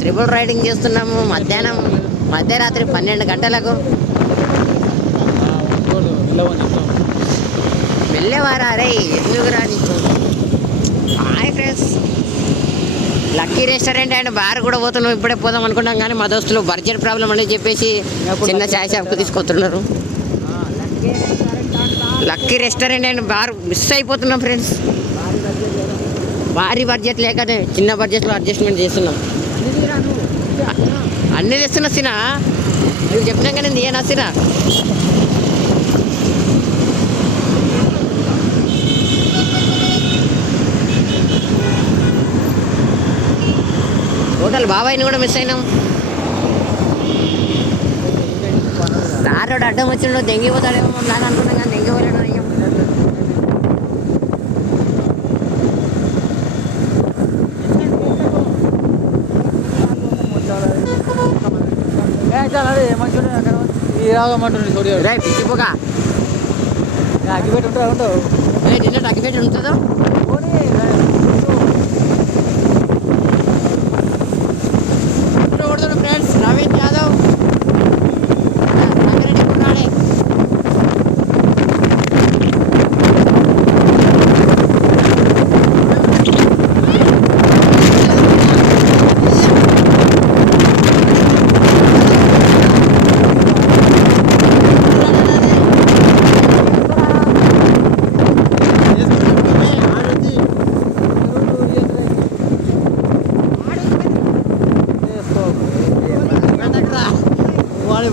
Triple riding చేస్తున్నాము మధ్యరాత్రి 12 గంటలకు. వెళ్ళేవారా రే, ఎందుకురా నీకు? Hi friends, lucky restaurant and bar కూడా పోతున్నాం. ఇప్పుడే పోదాం అనుకున్నాం కానీ మా దోస్తులు బడ్జెట్ ప్రాబ్లం అని చెప్పేసి చిన్న ఛాయ్ షాప్కి తీసుకొస్తున్నారు. Lucky restaurant and bar miss అయిపోతున్నాం ఫ్రెండ్స్. భారీ బడ్జెట్ లేకనే చిన్న బడ్జెట్లో అడ్జస్ట్మెంట్ చేస్తున్నాం. అన్నీ తెస్తున్నా సినా, నువ్వు చెప్పినా కానీ నేను సినా. హోటల్ బాబాయ్ని కూడా మిస్ అయినాం. సార్ అడ్డం వచ్చిండో దెంగిపోతాడేమో లాగా అనుకున్నాం కానీ దెంగిపోలేడు. అయ్యాం పిచ్చిపోగా అగ్గిపెట్టి ఉంటావు నిన్న అగ్గిపెట్టి ఉంటుందో. ఫ్రెండ్స్, నవీన్ యాదవ్ రంగారెడ్డి కుర్రాడే.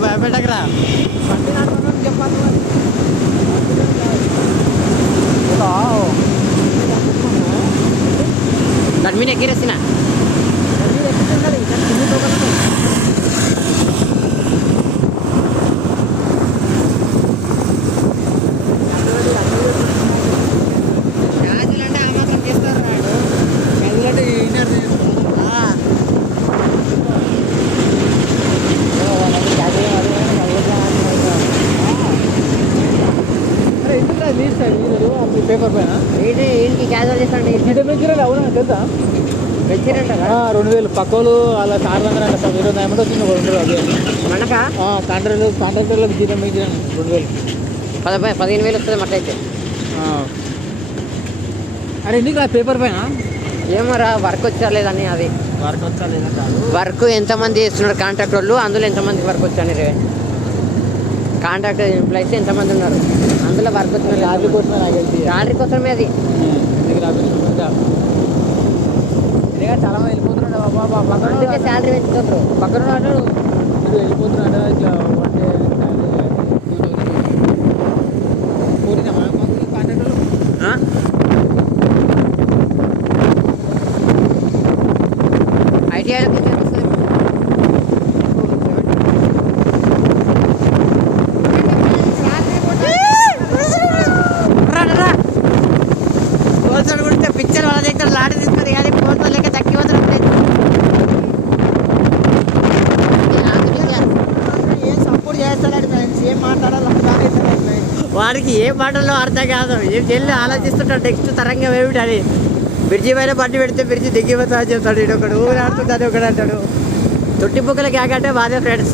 భయపెట్టకరా దాని మీద ఎక్కిరేసిన గాజులంటే ఆ మాత్రం చేస్తారు. పేపర్ పైన ఏంటి క్యాజువల్ చేస్తాండి. అవునా తెలుసా? వెచ్చిరంట 2000 పక్కలు అలా 400 అంట. 20 ఏమంటే వచ్చింది 2 మనకా కాంట్రాక్టర్లకు జీతం పెంచాను 2000. 15,000 వస్తుంది మట్లయితే. అరే ఎందుకు ఆ పేపర్ పైన ఏమోరా, వర్క్ వచ్చా లేదని. అది వర్క్ వచ్చా లేదా కాదు, వర్క్ ఎంతమంది చేస్తున్నారు కాంట్రాక్ట్ వాళ్ళు, అందులో ఎంతమందికి వర్క్ వచ్చాను రే. కాంట్రాక్టర్ ఎంప్లాయీస్ ఎంతమంది ఉన్నారు, అందులో వర్క్ వచ్చిన శాలరీ కోసమే నాకు తెలిసి. శాలరీ కోసమే అది. చాలా మంది వెళ్ళిపోతున్నాడు బాబా. అందుకే శాలరీ పెంచుతారు. పక్కన అంటాడు మీరు వెళ్ళిపోతున్నాడు ఇట్లా అంటే ఐటీఐలో పిక్చర్ వాళ్ళ దగ్గర లాట తీసుకుంది కానీ ఫోన్తో లేక తగ్గిపోతారు. ఏం సపోర్ట్ చేస్తాడు ఫ్రెండ్స్, ఏం మాట్లాడాలి వాడికి ఏ మాటల్లో అర్థం కాదు. ఏం చెల్లి ఆలోచిస్తుంటాడు నెక్స్ట్ తరంగం ఏమిటి అని. బ్రిడ్జి పైన బండి పెడితే బ్రిడ్జి దిగిపోతా అని చెప్తాడు. ఒకడు ఊరు ఆడుతుందని ఒకడు అంటాడు. తొట్టి బుక్కలకి ఆగంటే బాధే ఫ్రెండ్స్.